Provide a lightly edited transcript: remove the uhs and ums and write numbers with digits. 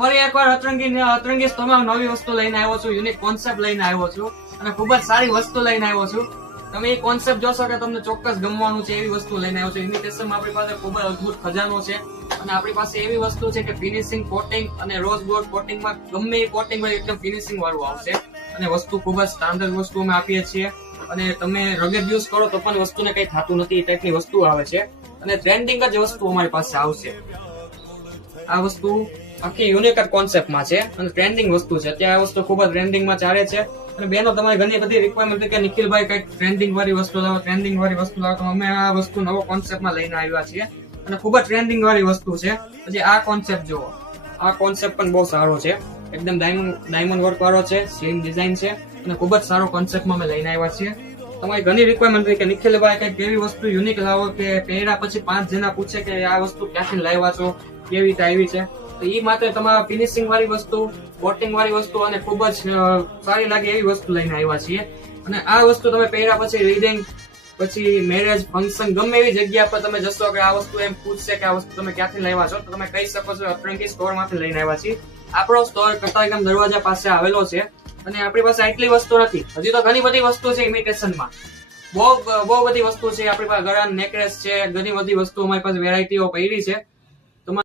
ફરી એકવાર અતરંગી સ્ટોરમાં નવી વસ્તુ લઈને આવ્યો છું, યુનિક કોન્સેપ્ટ લઈને આવ્યો છું અને ખૂબ જ સારી વસ્તુ લઈને આવ્યો છું. તમે એ કોન્સેપ્ટ જોશો કે તમને ચોક્કસ ગમવાનું છે એવી વસ્તુ લઈને આવ્યો છું. ઇમિટેશનમાં આપણી પાસે ખૂબ જ અદભુત ખજાનો છે અને આપણી પાસે એવી વસ્તુ છે કે ફિનિશિંગ કોટિંગ અને રોઝ ગોલ્ડ કોટિંગમાં ગમે એ કોટિંગ હોય એકદમ ફિનિશિંગ વાળું આવશે અને વસ્તુ ખૂબ જ સ્ટાન્ડર્ડ વસ્તુ અમે આપીએ છીએ અને તમે રગડ યુઝ કરો તો પણ વસ્તુને કઈ થતું નથી એ ટાઈપની વસ્તુ આવે છે અને ટ્રેન્ડિંગ જ વસ્તુ અમારી પાસે આવશે. આ વસ્તુ આખી યુનિક કોન્સેપ્ટમાં છે અને ટ્રેન્ડિંગ વસ્તુ છે. અત્યારે આ વસ્તુ ખૂબ જ ટ્રેન્ડિંગમાં ચાલે છે અને બેનો તમારી ઘણી બધી રિક્વાયરમેન્ટ કે નિખિલભાઈ કઈક ટ્રેન્ડિંગ વાળી વસ્તુ લાવો, ટ્રેન્ડિંગ વાળી વસ્તુ લાવો, તો અમે આ વસ્તુ નવો કોન્સેપ્ટમાં લઈને આવ્યા છીએ અને ખૂબ જ ટ્રેન્ડિંગ વાળી વસ્તુ છે. પછી આ કોન્સેપ્ટ જુઓ, આ કોન્સેપ્ટ પણ બહુ સારો છે, એકદમ ડાયમંડ વર્ક વાળો છે, સેમ ડિઝાઇન છે અને ખૂબ જ સારો કોન્સેપ્ટમાં અમે લઈને આવ્યા છીએ. તમારી ઘણી રિક્વાયરમેન્ટ કે નિખિલભાઈ કઈક એવી વસ્તુ યુનિક લાવો કે પહેર્યા પછી 5 જણા પૂછે કે આ વસ્તુ ક્યાંથી લાવ્યા છો, કેવી રીતે આવી છે, તો એ માટે તમારા ફિનિશિંગ વાળી વસ્તુ, કોટિંગ વાળી વસ્તુ અને ખૂબ જ સારી લાગે એવી વસ્તુ લઈને આવ્યા છીએ. અને આ વસ્તુ તમે પહેર્યા પછી રીડિંગ, પછી મેરેજ ફંક્શન, ગમે એવી જગ્યા પર તમે જશો કે આ વસ્તુ એમ પૂછશે કે આ વસ્તુ તમે ક્યાંથી લાવ્યા છો, તો તમે કહી શકો છો અતરંગી સ્ટોર માંથી લઈને આવ્યા છીએ. આપણો સ્ટોર કતારગામ દરવાજા પાસે આવેલો છે અને આપણી પાસે આટલી વસ્તુ નથી, હજી તો ઘણી બધી વસ્તુ છે ઇમિટેશનમાં, બહુ બધી વસ્તુ છે આપણી પાસે. ગળા નેકલેસ છે, ઘણી બધી વસ્તુ અમારી પાસે વેરાયટીઓ પડી છે